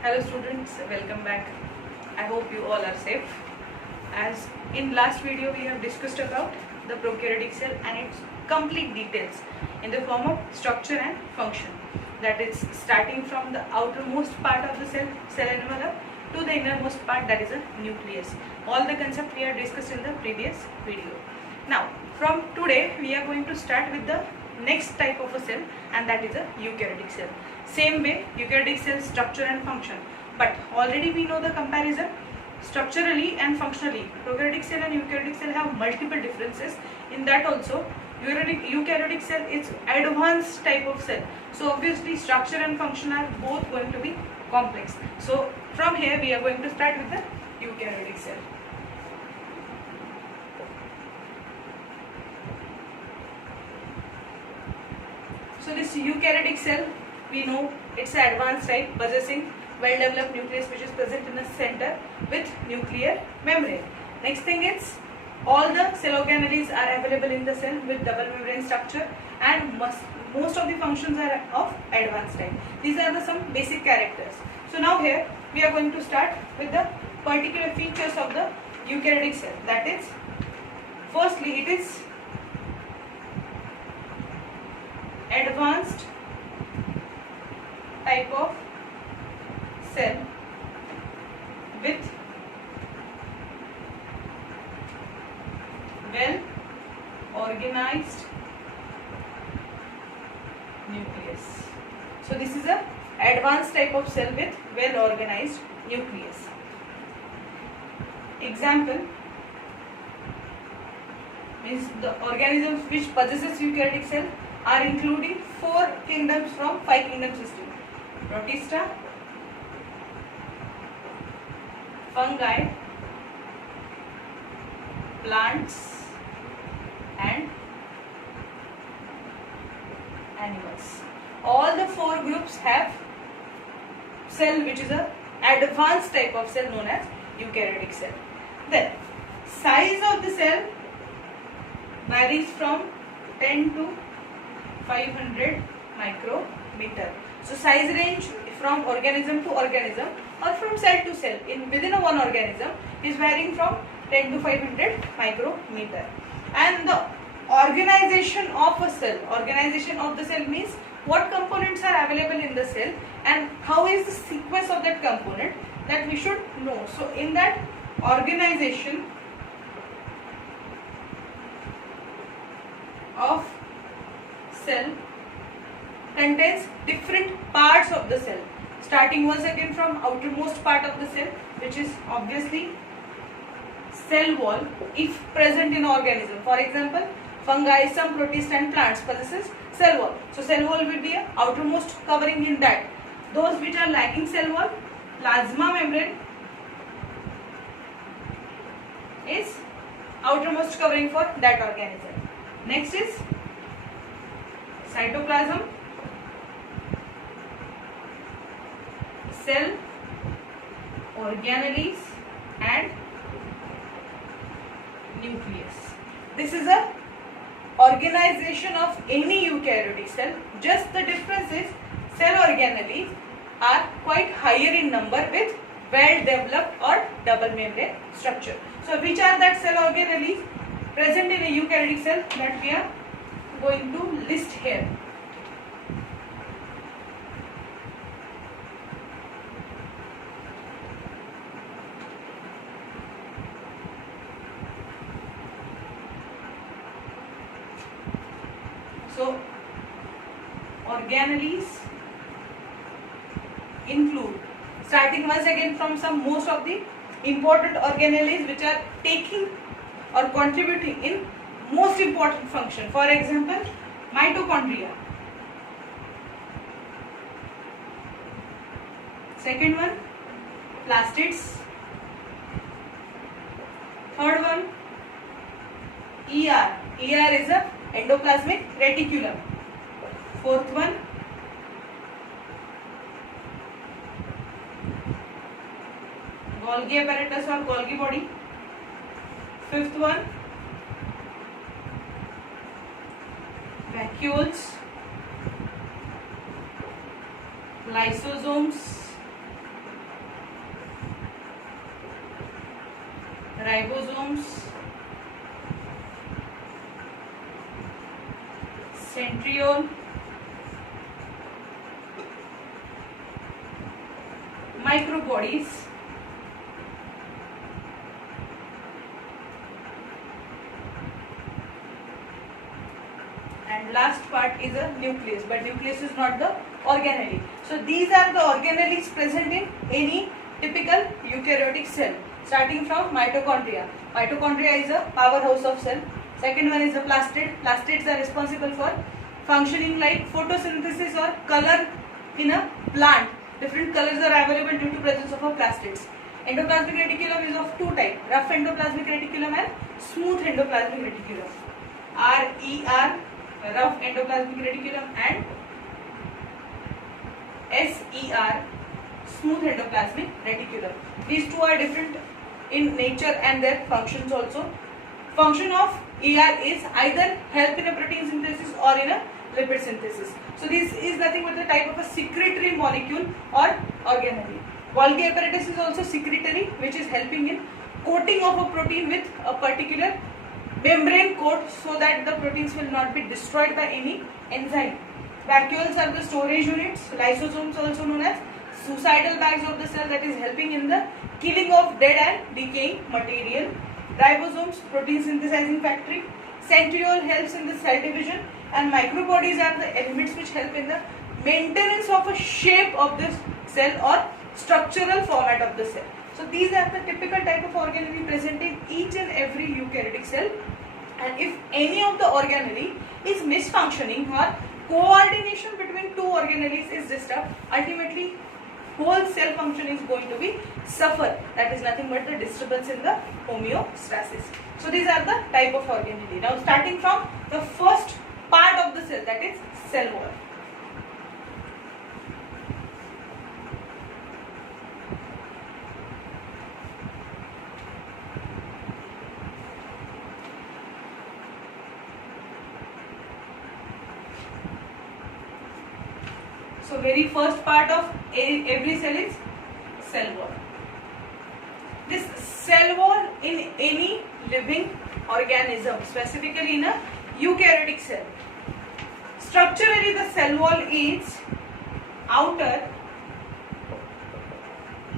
Hello students, welcome back. I hope you all are safe. As in last video we have discussed about the prokaryotic cell and its complete details in the form of structure and function. That is starting from the outermost part of the cell envelope, to the innermost part, that is a nucleus. All the concept we have discussed in the previous video. Now from today we are going to start with the next type of a cell, and that is a eukaryotic cell. Same way, eukaryotic cell structure and function, but already we know the comparison structurally and functionally. Prokaryotic cell and eukaryotic cell have multiple differences. In that also, eukaryotic cell is advanced type of cell, so obviously structure and function are both going to be complex. So from here we are going to start with the eukaryotic cell. So this eukaryotic cell, we know it's an advanced type possessing well-developed nucleus which is present in the center with nuclear membrane. Next thing is, all the cell organelles are available in the cell with double membrane structure, and most of the functions are of advanced type. These are the some basic characters. So now here we are going to start with the particular features of the eukaryotic cell. That is, firstly it is advanced type of cell with well organized nucleus. So this is a advanced type of cell with well organized nucleus. Example means the organisms which possesses eukaryotic cell are including 4 kingdoms from 5 kingdom system: Protista, fungi, plants and animals. All the 4 groups have cell which is a advanced type of cell known as eukaryotic cell. Then size of the cell varies from 10 to 500 micrometer. So size range from organism to organism or from cell to cell within a one organism is varying from 10 to 500 micrometer. And the organization of a cell, organization of the cell means what components are available in the cell and how is the sequence of that component, that we should know. So in that organization of cell contains different parts of the cell, starting once again from outermost part of the cell, which is obviously cell wall if present in organism. For example, fungi, some protists and plants possesses cell wall. So cell wall will be a outermost covering in that. Those which are lacking cell wall, plasma membrane is outermost covering for that organism. Next is cytoplasm, cell organelles and nucleus. This is a organization of any eukaryotic cell. Just the difference is cell organelles are quite higher in number with well developed or double membrane structure. So which are that cell organelles present in a eukaryotic cell that we are going to list here. So organelles include, starting once again from most of the important organelles which are taking or contributing in most important function. For example, mitochondria. Second one, plastids. Third one, ER. ER is a endoplasmic reticulum. Fourth one, Golgi apparatus or Golgi body. Fifth one, vacuoles. lysosomes, ribosomes, centriole, microbodies, and last part is a nucleus, but nucleus is not the organelle. So these are the organelles present in any typical eukaryotic cell, starting from mitochondria. Mitochondria is a powerhouse of cell. Second one is the plastid. Plastids are responsible for functioning like photosynthesis or color in a plant. Different colors are available due to presence of a plastids. Endoplasmic reticulum is of two types, rough endoplasmic reticulum and smooth endoplasmic reticulum. RER, rough endoplasmic reticulum, and SER, smooth endoplasmic reticulum. These two are different in nature and their functions also. Function of ER is either help in a protein synthesis or in a lipid synthesis. So this is nothing but the type of a secretory molecule or organelle. Golgi apparatus is also secretory, which is helping in coating of a protein with a particular membrane coat so that the proteins will not be destroyed by any enzyme. Vacuoles are the storage units. Lysosomes, also known as suicidal bags of the cell, that is helping in the killing of dead and decaying material. Ribosomes, protein synthesizing factory. Centriole helps in the cell division, and microbodies are the elements which help in the maintenance of a shape of this cell or structural format of the cell. So these are the typical type of organelle present in each and every eukaryotic cell, and if any of the organelle is misfunctioning or coordination between two organelles is disturbed, ultimately whole cell function is going to be suffer. That is nothing but the disturbance in the homeostasis. So these are the type of organelle. Now starting from the first part of the cell, that is cell wall. So very first part of every cell is cell wall. This cell wall in any living organism, specifically in a eukaryotic cell. Structurally, the cell wall is outer,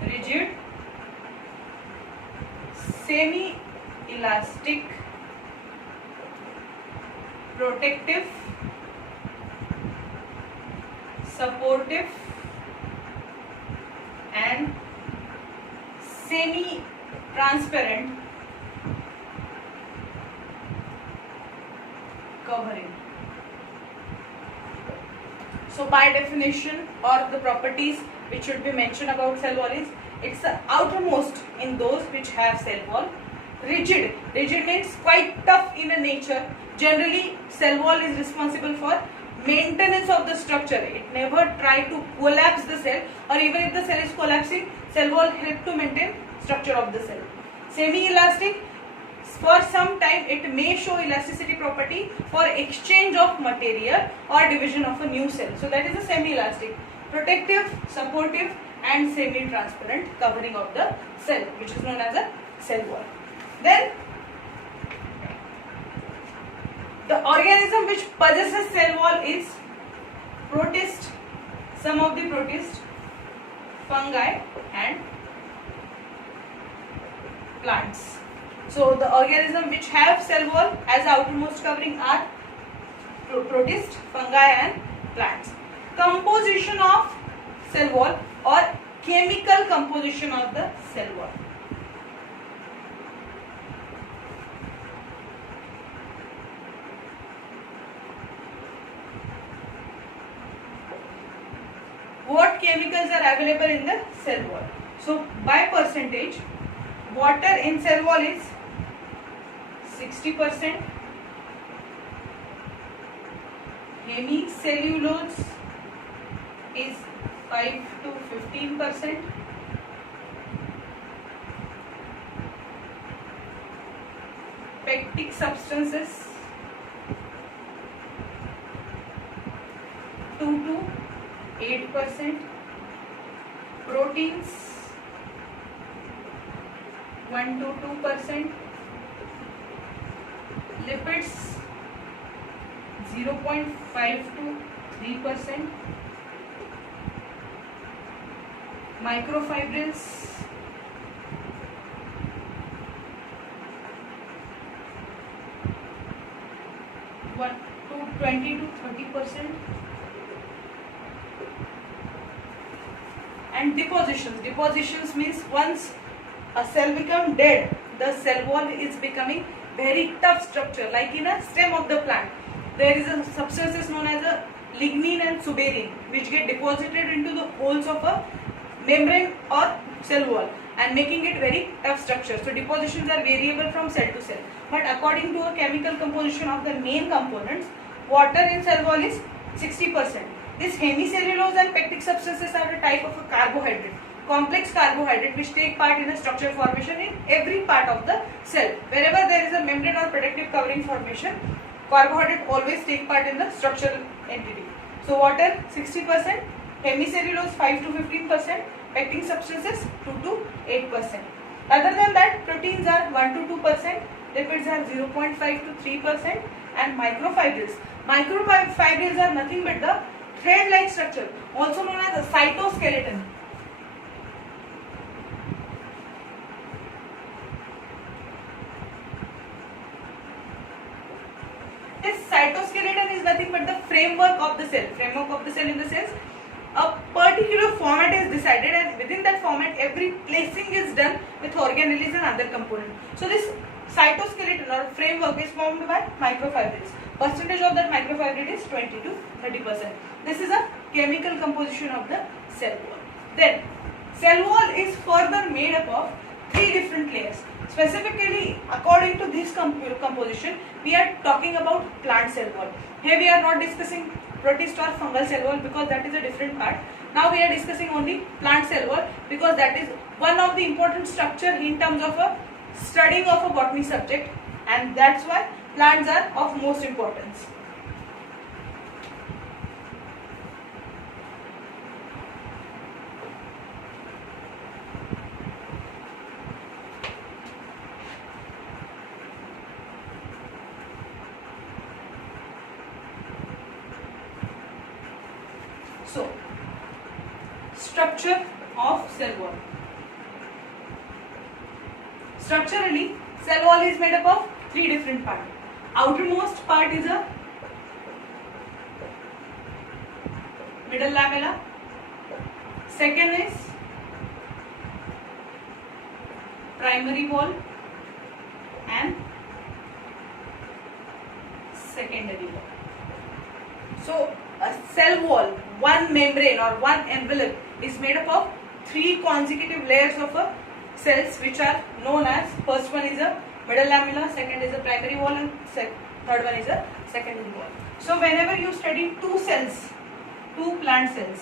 rigid, semi-elastic, protective, supportive, and semi-transparent covering. So by definition, or the properties which should be mentioned about cell wall is, it's the outermost in those which have cell wall. Rigid. Rigid means quite tough in a nature. Generally, cell wall is responsible for maintenance of the structure. It never try to collapse the cell, or even if the cell is collapsing, cell wall help to maintain structure of the cell. Semi-elastic, for some time it may show elasticity property for exchange of material or division of a new cell. So that is a semi-elastic. Protective, supportive, and semi-transparent covering of the cell, which is known as a cell wall. Then the organism which possesses cell wall is protist, some of the protists, fungi, and plants. So the organism which have cell wall as outermost covering are protists, fungi, and plants. Composition of cell wall or chemical composition of the cell wall. What chemicals are available in the cell wall? So by percentage, water in cell wall is 60%, hemicellulose is 5 to 15%, pectic substances 2 to 8%, proteins 1 to 2%, lipids 0.5 to 3%, microfibrils 20 to 30%, and depositions means once a cell become dead, the cell wall is becoming very tough structure. Like in a stem of the plant, there is a substances known as a lignin and suberin which get deposited into the holes of a membrane or cell wall and making it very tough structure. So depositions are variable from cell to cell, but according to a chemical composition of the main components, water in cell wall is 60%. These hemicellulose and pectic substances are a type of a carbohydrate, complex carbohydrate which take part in a structure formation in every part of the cell. Wherever there is a membrane or protective covering formation, carbohydrate always take part in the structural entity. So water 60%, hemicellulose 5 to 15%, pectic substances 2 to 8%. Other than that, proteins are 1 to 2%, lipids are 0.5 to 3%, and microfibrils. Microfibrils are nothing but the thread-like structure, also known as a cytoskeleton. This cytoskeleton is nothing but the framework of the cell. Framework of the cell in the sense a particular format is decided, and within that format every placing is done with organelles and other components. So this cytoskeleton or framework is formed by microfibrils. Percentage of that microfibril is 20 to 30%. This is a chemical composition of the cell wall. Then cell wall is further made up of 3 different layers. Specifically, according to this composition, we are talking about plant cell wall. Here we are not discussing protist or fungal cell wall because that is a different part. Now we are discussing only plant cell wall because that is one of the important structure in terms of a studying of a botany subject, and that's why plants are of most importance. So, structure of cell wall. Structurally, cell wall is made up of 3 different parts. Outermost part is a middle lamella. Second is primary wall and secondary wall. So a cell wall, one membrane or one envelope is made up of 3 consecutive layers of a cells which are known as, first one is a middle lamella, second is a primary wall, and third one is a secondary wall. So whenever you study 2 cells, 2 plant cells,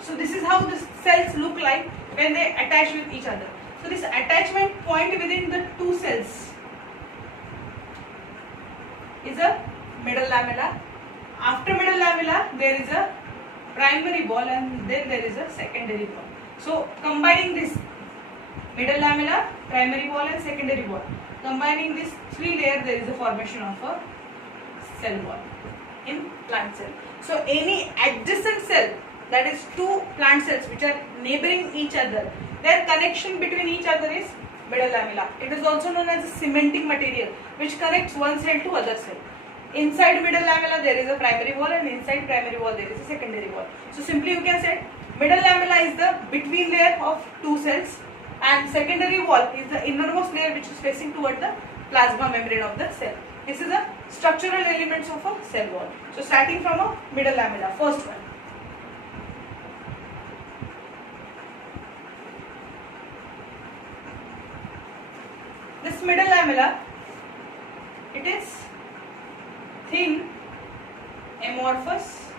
so this is how the cells look like when they attach with each other. So this attachment point within the 2 cells is a middle lamella. After middle lamella there is a primary wall and then there is a secondary wall. So combining this middle lamella, primary wall and secondary wall, combining this 3 layers, there is a formation of a cell wall in plant cell. So any adjacent cell, that is 2 plant cells which are neighboring each other, their connection between each other is middle lamella. It is also known as a cementing material which connects one cell to other cell. Inside middle lamella there is a primary wall and inside primary wall there is a secondary wall. So simply you can say middle lamella is the between layer of 2 cells and secondary wall is the innermost layer which is facing toward the plasma membrane of the cell. This is the structural elements of a cell wall. So starting from a middle lamella, first one. This middle lamella, it is thin, amorphous,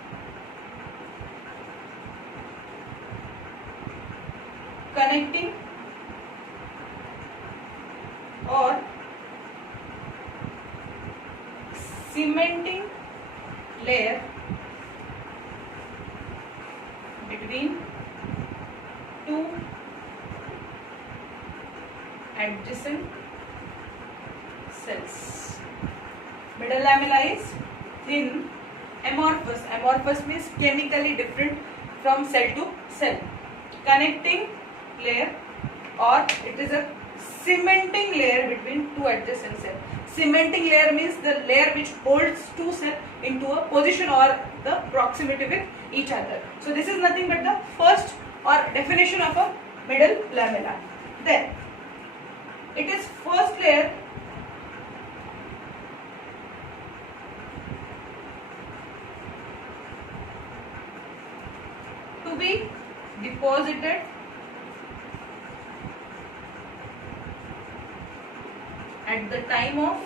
connecting two adjacent cells. Middle lamella is thin, amorphous. Amorphous means chemically different from cell to cell. Connecting layer, or it is a cementing layer between two adjacent cells. Cementing layer means the layer which holds two cells into a position or the proximity with each other. So this is nothing but the first or definition of a middle lamella. Then it is first layer to be deposited at the time of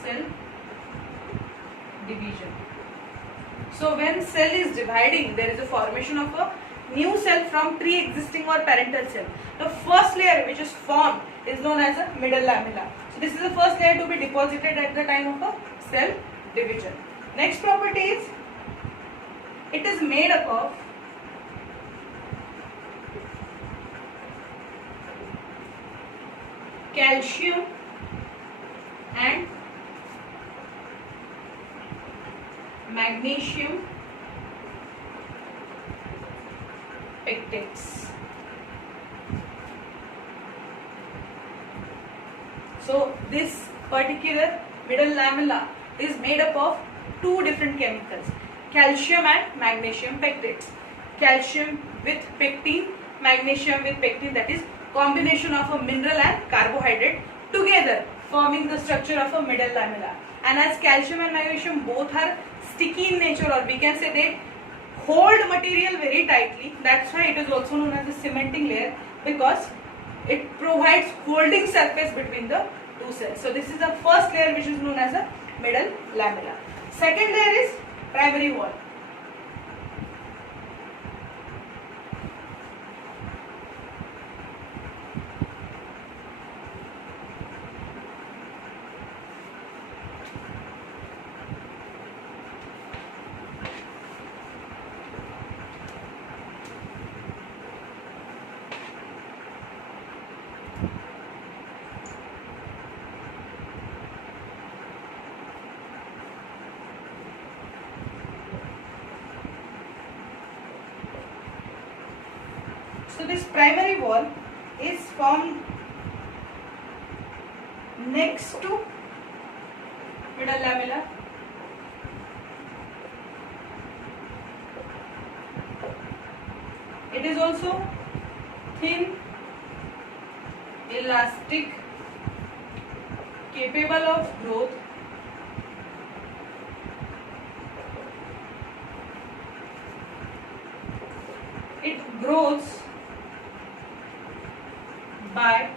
cell division. So when cell is dividing, there is a formation of a new cell from pre-existing or parental cell. The first layer which is formed is known as a middle lamella. So this is the first layer to be deposited at the time of a cell division. Next property is, it is made up of calcium and magnesium pectates. So this particular middle lamella is made up of two different chemicals, calcium and magnesium pectates. Calcium with pectin, magnesium with pectin, that is combination of a mineral and carbohydrate together forming the structure of a middle lamella. And as calcium and magnesium both are sticky in nature, or we can say they hold material very tightly, that's why it is also known as a cementing layer, because it provides holding surface between the two cells. So this is the first layer which is known as a middle lamella. Second layer is primary wall. So this primary wall is formed next to middle lamella. It is also thin, elastic, capable of growth, it grows by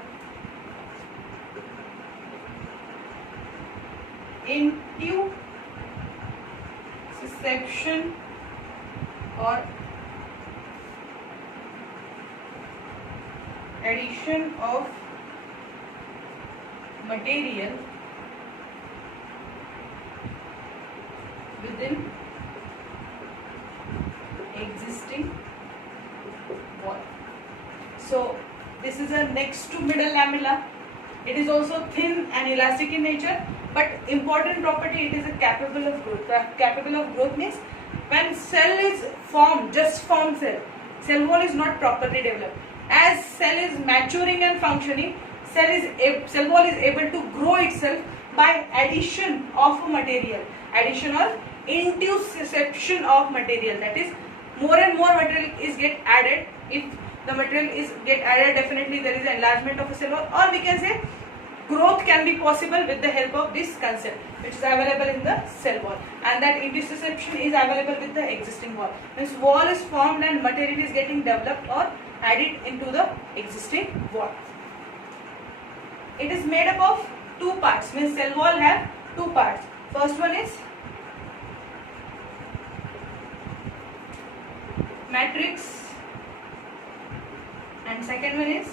intussusception or addition of material within existing wall. So this is a next to middle lamella. It is also thin and elastic in nature, but important property, it is a capable of growth. Capable of growth means when cell is formed, just formed cell wall is not properly developed. As cell is maturing and functioning, cell wall is able to grow itself by addition of material, addition or intussusception of material. That is, more and more material is get added. If the material is get added, definitely there is an enlargement of a cell wall, or we can say growth can be possible with the help of this concept which is available in the cell wall, and that intussusception is available with the existing wall. Means wall is formed and material is getting developed or added into the existing wall. It is made up of two parts, means cell wall have two parts. First one is matrix and second one is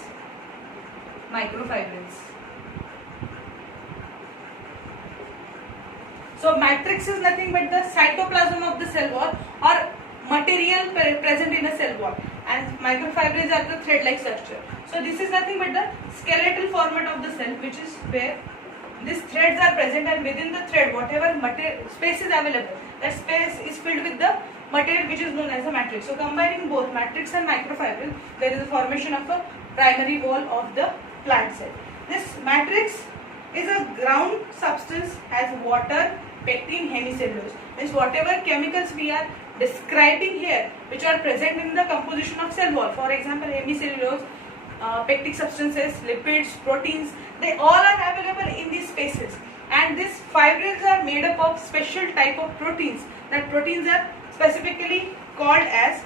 microfibrils. So matrix is nothing but the cytoplasm of the cell wall or material present in a cell wall, and microfibrils are the thread-like structure. So this is nothing but the skeletal format of the cell, which is where these threads are present, and within the thread whatever space is available, that space is filled with the material which is known as a matrix. So combining both matrix and microfibril, there is a formation of a primary wall of the plant cell. This matrix is a ground substance, has water, pectin, hemicellulose. Means whatever chemicals we are describing here, which are present in the composition of cell wall, for example hemicellulose, pectic substances, lipids, proteins, they all are available in these spaces. And these fibrils are made up of special type of proteins. That proteins are specifically called as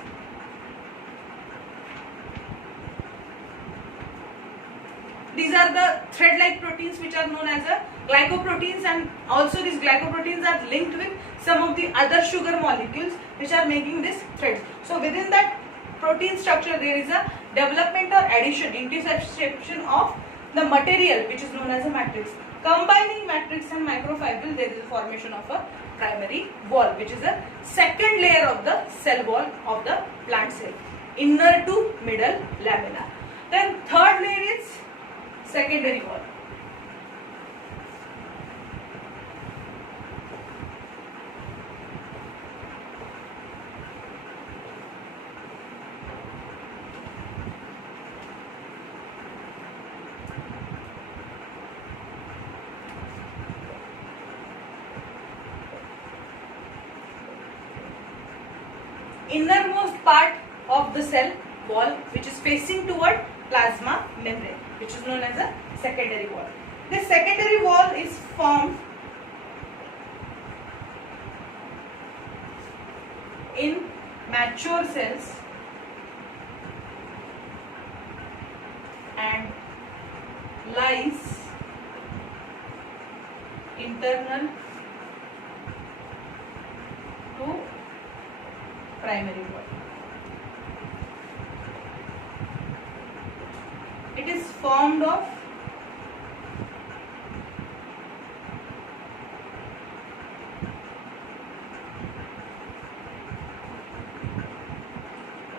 these are the thread-like proteins which are known as a glycoproteins, and also these glycoproteins are linked with some of the other sugar molecules which are making these threads. So within that protein structure there is a development or addition, intersection of the material which is known as a matrix. Combining matrix and microfibril, there is a formation of a primary wall, which is a second layer of the cell wall of the plant cell, inner to middle lamella. Then third layer is secondary wall. Innermost part of the cell wall, which is facing toward plasma membrane, which is known as a secondary wall. This secondary wall is formed in mature cells and lies internal to primary wall. It is formed of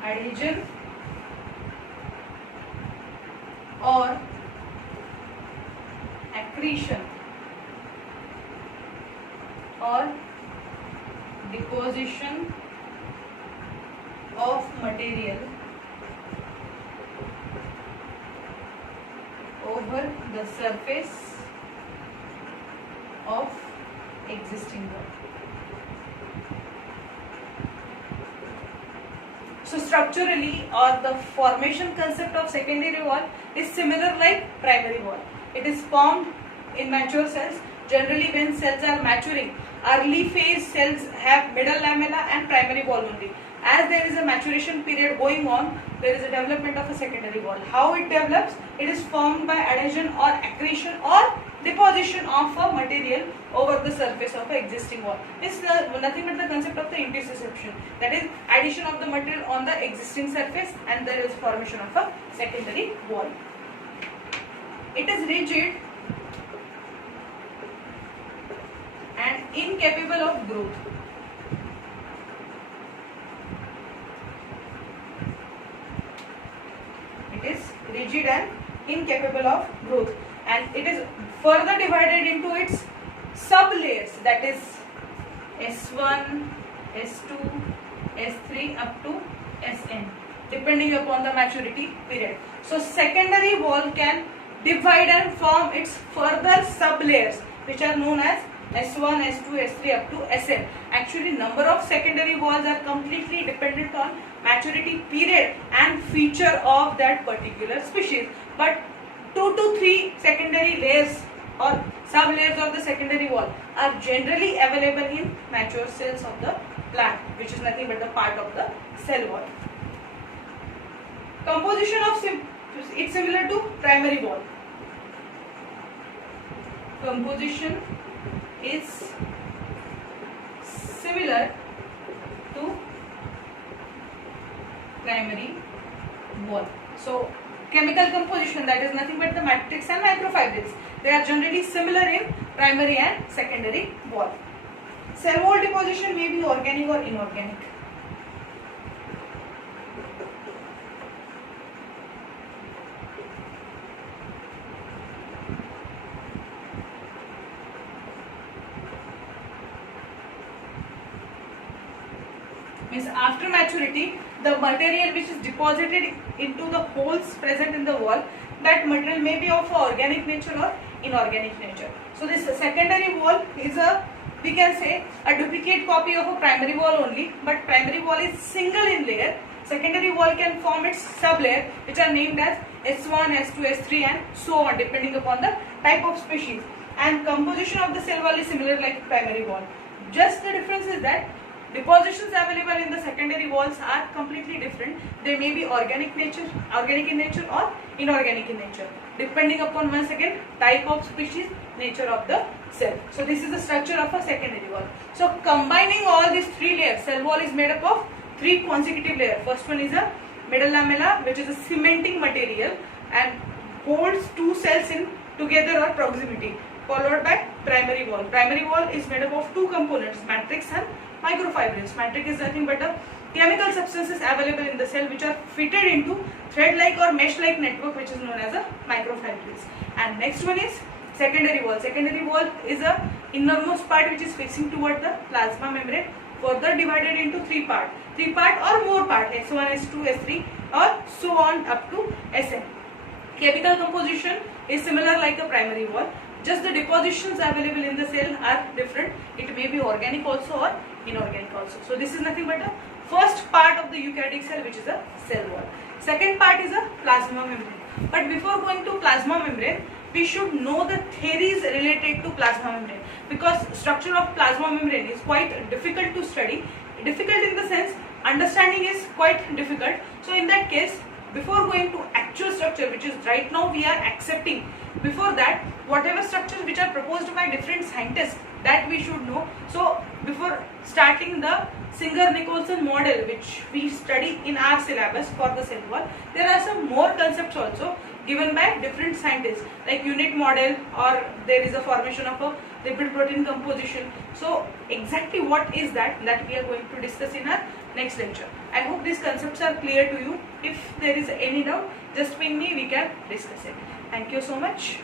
adhesion or accretion or deposition of material over the surface of existing wall. So structurally, or the formation concept of secondary wall is similar like primary wall. It is formed in mature cells. Generally when cells are maturing, early phase cells have middle lamella and primary wall only. As there is a maturation period going on, there is a development of a secondary wall. How it develops? It is formed by adhesion or accretion or deposition of a material over the surface of an existing wall. This is nothing but the concept of the intussusception. That is addition of the material on the existing surface, and there is formation of a secondary wall. It is rigid and incapable of growth. It is rigid and incapable of growth, and it is further divided into its sub-layers, that is S1, S2, S3 up to Sn, depending upon the maturity period. So secondary wall can divide and form its further sub-layers, which are known as S1, S2, S3 up to Sn. Actually, number of secondary walls are completely dependent on maturity period and feature of that particular species. But 2 to 3 secondary layers or sub-layers of the secondary wall are generally available in mature cells of the plant, which is nothing but the part of the cell wall. Composition of it's similar to primary wall. Composition is similar to primary wall. So chemical composition, that is nothing but the matrix and microfibrils. They are generally similar in primary and secondary wall. Cell wall deposition may be organic or inorganic. Means after maturity, the material which is deposited into the holes present in the wall, that material may be of organic nature or inorganic nature. So this secondary wall is a, we can say, a duplicate copy of a primary wall only, but primary wall is single in layer. Secondary wall can form its sub-layer, which are named as S1, S2, S3 and so on, depending upon the type of species. And composition of the cell wall is similar like primary wall. Just the difference is that depositions available in the secondary walls are completely different. They may be organic in nature or inorganic in nature, depending upon, once again, type of species, nature of the cell. So this is the structure of a secondary wall. So combining all these three layers, cell wall is made up of three consecutive layers. First one is a middle lamella, which is a cementing material and holds two cells in together or proximity, followed by primary wall. Primary wall is made up of two components, matrix and microfibrils. Matrix is nothing but a chemical substances available in the cell which are fitted into thread-like or mesh-like network, which is known as a microfibrils. And next one is secondary wall. Secondary wall is a innermost part which is facing toward the plasma membrane, further divided into three part or more part, S1, S2, S3 or so on up to Sn. Chemical composition is similar like a primary wall. Just the depositions available in the cell are different. It may be organic also or inorganic also. So this is nothing but a first part of the eukaryotic cell, which is a cell wall. Second part is a plasma membrane. But before going to plasma membrane, we should know the theories related to plasma membrane, because structure of plasma membrane is quite difficult to study. Difficult in the sense understanding is quite difficult. So in that case, before going to actual structure, which is right now we are accepting, before that, whatever structures which are proposed by different scientists, that we should know. So before starting the Singer-Nicolson model, which we study in our syllabus for the cell wall, there are some more concepts also given by different scientists, like unit model, or there is a formation of a lipid protein composition. So exactly what is that we are going to discuss in our next lecture. I hope these concepts are clear to you. If there is any doubt, just ping me, we can discuss it. Thank you so much.